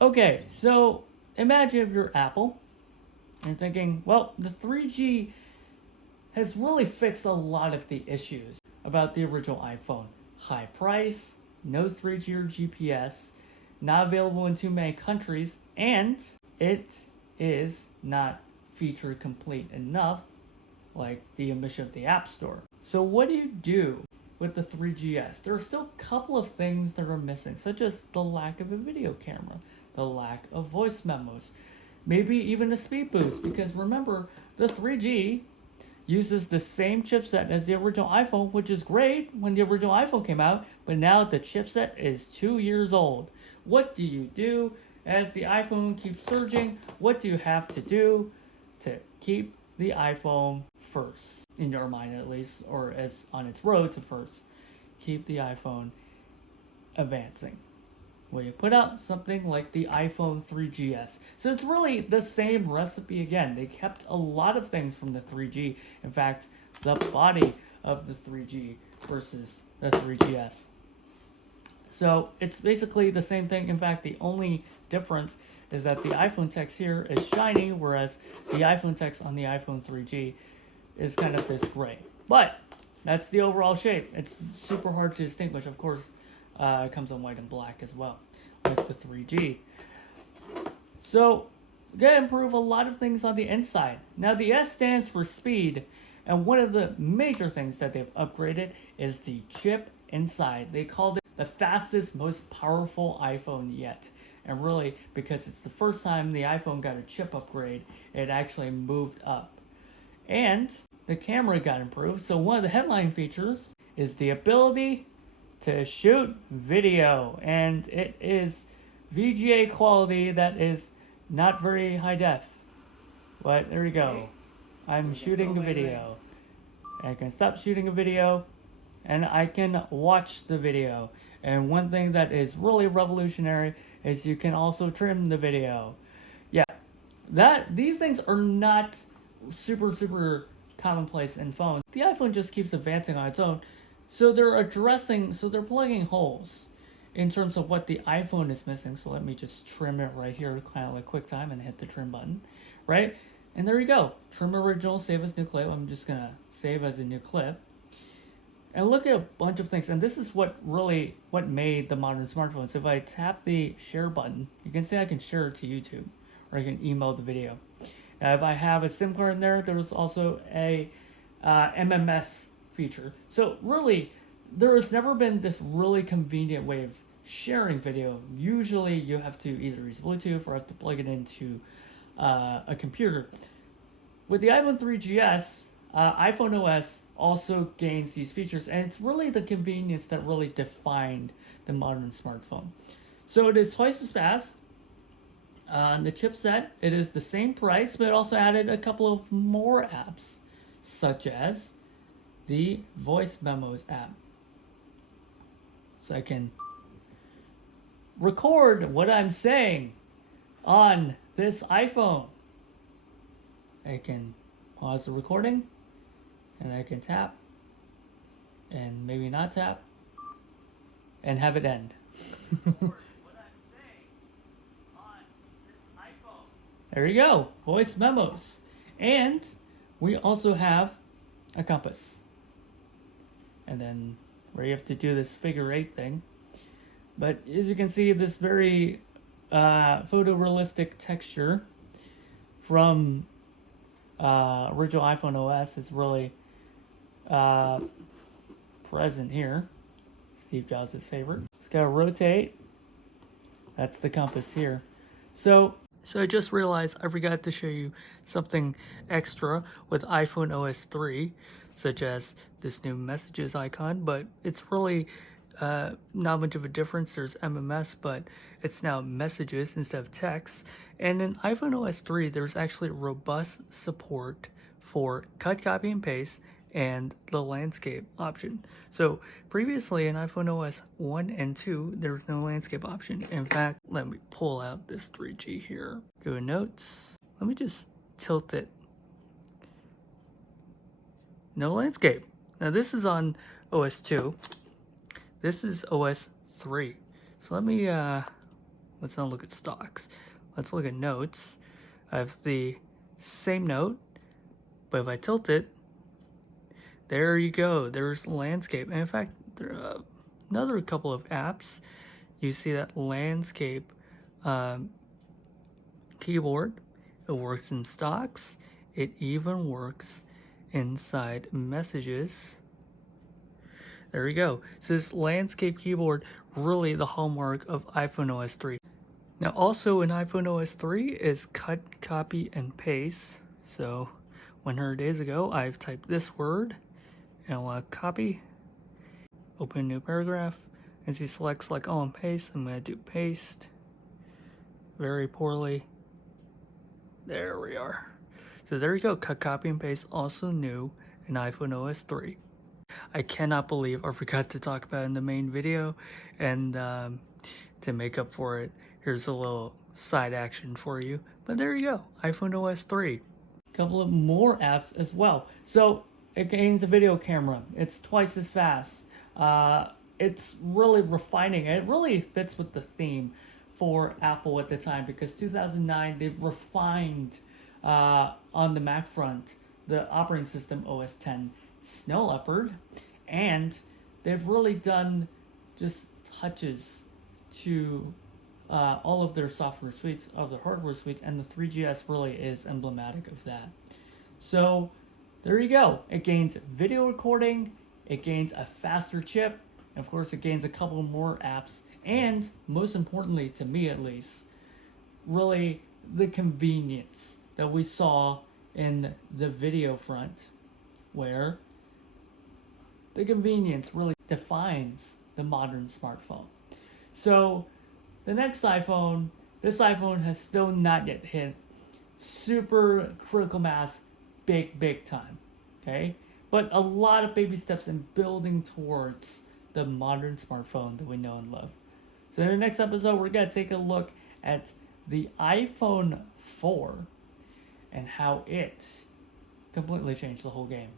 Okay, so imagine if you're Apple and you're thinking, well, the 3G has really fixed a lot of the issues about the original iPhone. High price, no 3G or GPS, not available in too many countries, and it is not feature complete enough, like the omission of the App Store. So what do you do with the 3GS? There are still a couple of things that are missing, such as the lack of a video camera, the lack of voice memos, maybe even a speed boost, because remember, the 3G uses the same chipset as the original iPhone, which is great when the original iPhone came out, but now the chipset is 2 years old. What do you do as the iPhone keeps surging? What do you have to do to keep the iPhone first, in your mind at least, or as on its road to first? Keep the iPhone advancing. Well, you put out something like the iPhone 3GS. So it's really the same recipe again. They kept a lot of things from the 3G. In fact, the body of the 3G versus the 3GS. So it's basically the same thing. In fact, the only difference is that the iPhone text here is shiny, whereas the iPhone text on the iPhone 3G is kind of this gray. But that's the overall shape. It's super hard to distinguish. Of course, it comes in white and black as well, like the 3G. So, gonna improve a lot of things on the inside. Now, the S stands for speed, and one of the major things that they've upgraded is the chip inside. They called it the fastest, most powerful iPhone yet. And really, because it's the first time the iPhone got a chip upgrade, it actually moved up. And the camera got improved. So one of the headline features is the ability to shoot video, and it is VGA quality that is not very high def, but there we go. I'm shooting a video. I can stop shooting a video and I can watch the video. And one thing that is really revolutionary is you can also trim the video. Yeah, these things are not super commonplace in phones. The iPhone just keeps advancing on its own. So they're plugging holes in terms of what the iPhone is missing. So let me just trim it right here, kind of like QuickTime, and hit the trim button, right? And there you go. Trim original, save as new clip. I'm just gonna save as a new clip. And look at a bunch of things. And this is what made the modern smartphones. If I tap the share button, you can see I can share it to YouTube, or I can email the video. Now, if I have a SIM card in there, there's also a MMS feature. So really, there has never been this really convenient way of sharing video. Usually you have to either use Bluetooth or have to plug it into a computer. With the iPhone 3GS, iPhone OS also gains these features, and it's really the convenience that really defined the modern smartphone. So it is twice as fast. The chipset, it is the same price, but it also added a couple of more apps, such as the voice memos app. So I can record what I'm saying on this iPhone. I can pause the recording, and I can tap, and maybe not tap, and have it end. There you go, voice memos. And we also have a compass. And then where you have to do this figure 8 thing. But as you can see, this very photorealistic texture from original iPhone OS is really present here. Steve Jobs' favorite. It's got to rotate. That's the compass here. So I just realized I forgot to show you something extra with iPhone OS 3, such as this new messages icon, but it's really not much of a difference. There's MMS, but it's now messages instead of text. And in iPhone OS 3, there's actually robust support for cut, copy, and paste, and the landscape option. So previously in iPhone OS 1 and 2, there was no landscape option. In fact, let me pull out this 3G here. Go to notes. Let me just tilt it. No landscape. Now this is on OS 2. This is OS 3. So let me let's not look at stocks. Let's look at notes. I have the same note, but if I tilt it, there you go. There's landscape. And in fact, there are another couple of apps. You see that landscape keyboard. It works in stocks. It even works inside messages. There we go. So this landscape keyboard, really the hallmark of iPhone OS 3. Now also in iPhone OS 3 is cut, copy, and paste. So 100 days ago, I've typed this word, and I want to copy, open a new paragraph, and see select all and paste. I'm going to do paste very poorly. There we are. So there you go, cut, copy, and paste, also new in iPhone OS 3. I cannot believe I forgot to talk about it in the main video, and to make up for it, here's a little side action for you. But there you go, iPhone OS 3. A couple of more apps as well. So it gains a video camera. It's twice as fast. It's really refining. It really fits with the theme for Apple at the time, because 2009 they refined on the Mac front the operating system OS 10 Snow Leopard, and they've really done just touches to all of their software suites, of the hardware suites, and the 3GS really is emblematic of that. So there you go. It gains video recording, it gains a faster chip, and of course it gains a couple more apps, and most importantly, to me at least, really the convenience that we saw in the video front, where the convenience really defines the modern smartphone. So the next iPhone, this iPhone has still not yet hit super critical mass, big time, okay? But a lot of baby steps in building towards the modern smartphone that we know and love. So in the next episode, we're gonna take a look at the iPhone 4 and how it completely changed the whole game.